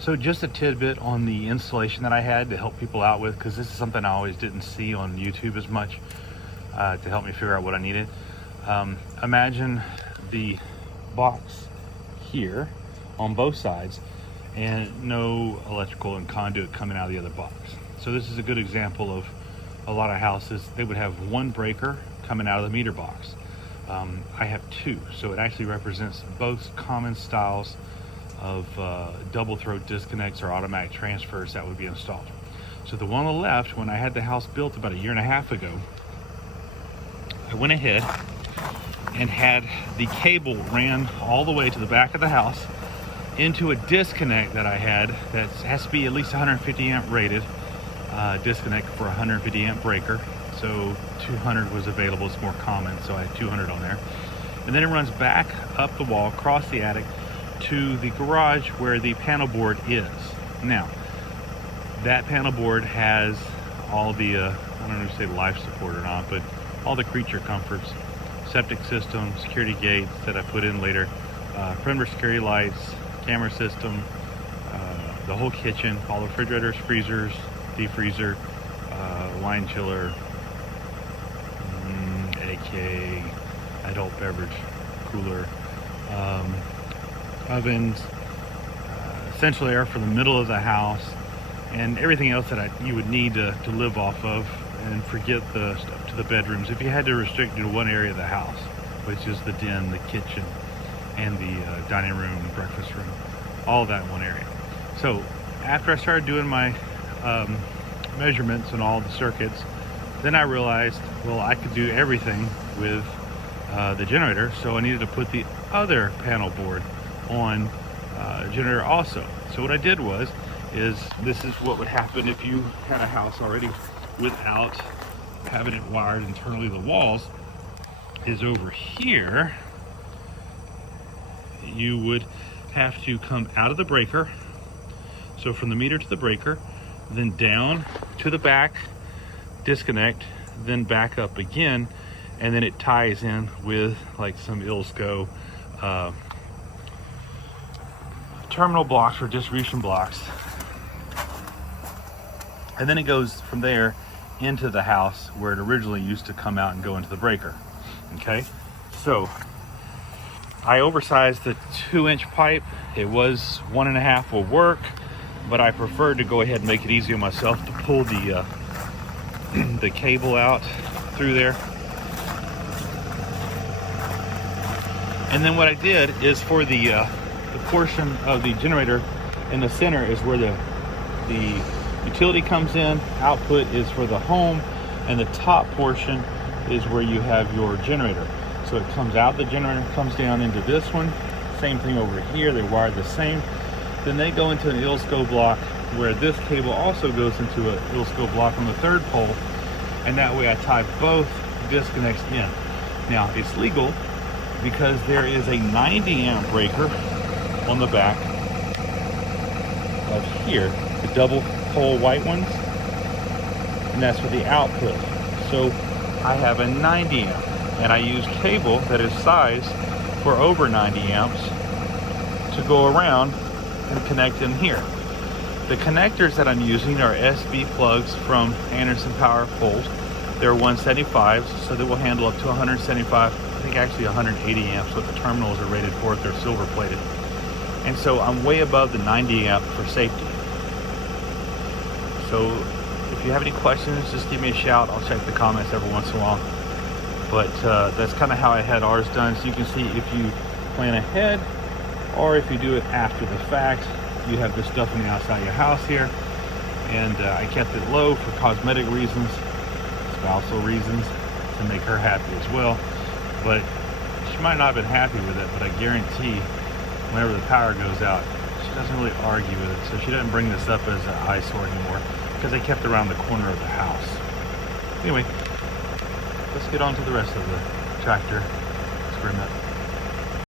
So just a tidbit on the installation that I had to help people out with, because this is something I always didn't see on YouTube as much, to help me figure out what I needed. Imagine the box here on both sides and no electrical and conduit coming out of the other box. So this is a good example of a lot of houses. They would have one breaker coming out of the meter box. I have two, so it actually represents both common styles of double throw disconnects or automatic transfers that would be installed. So the one on the left, when I had the house built about 1.5 years ago, I went ahead and had the cable ran all the way to the back of the house into a disconnect that I had that has to be at least 150 amp rated disconnect for a 150 amp breaker. So 200 was available, it's more common, so I had 200 on there. And then it runs back up the wall, across the attic, to the garage where the panel board is. Now, that panel board has all the, I don't know if you say life support or not, but all the creature comforts, septic system, security gates that I put in later, perimeter security lights, camera system, the whole kitchen, all the refrigerators, freezers, deep freezer, wine chiller, AK, adult beverage cooler, ovens, central air for the middle of the house, and everything else that you would need to live off of, and forget the stuff to the bedrooms. If you had to restrict it to one area of the house, which is the den, the kitchen, and the dining room, breakfast room, all of that in one area. So after I started doing my measurements and all the circuits, then I realized, well, I could do everything with the generator, so I needed to put the other panel board on generator also. So what I did is this is what would happen if you had a house already without having it wired internally to the walls, is over here you would have to come out of the breaker, so from the meter to the breaker, then down to the back disconnect, then back up again, and then it ties in with like some ILSCO terminal blocks or distribution blocks, and then it goes from there into the house where it originally used to come out and go into the breaker. Okay, so I oversized the 2-inch pipe. It was 1.5 will work, but I preferred to go ahead and make it easier myself to pull the the cable out through there. And then what I did is for the portion of the generator in the center is where the utility comes in, output is for the home, and the top portion is where you have your generator. So it comes out the generator, comes down into this one, same thing over here, they wired the same. Then they go into an ILSCO block where this cable also goes into an ILSCO block on the third pole, and that way I tie both disconnects in. Now it's legal because there is a 90 amp breaker on the back of here, the double pole white ones, and that's for the output. So I have a 90 amp, and I use cable that is sized for over 90 amps to go around and connect in here. The connectors that I'm using are SB plugs from Anderson Power Poles. They're 175s, so they will handle up to 175, I think actually 180 amps, what the terminals are rated for if they're silver plated. And so I'm way above the 90 amp for safety. So if you have any questions, just give me a shout. I'll check the comments every once in a while. But that's kind of how I had ours done. So you can see if you plan ahead or if you do it after the fact, you have this stuff on the outside of your house here. And I kept it low for cosmetic reasons, spousal reasons, to make her happy as well. But she might not have been happy with it, but I guarantee whenever the power goes out, she doesn't really argue with it. So she doesn't bring this up as an eyesore anymore because I kept it around the corner of the house. Anyway, let's get on to the rest of the tractor experiment.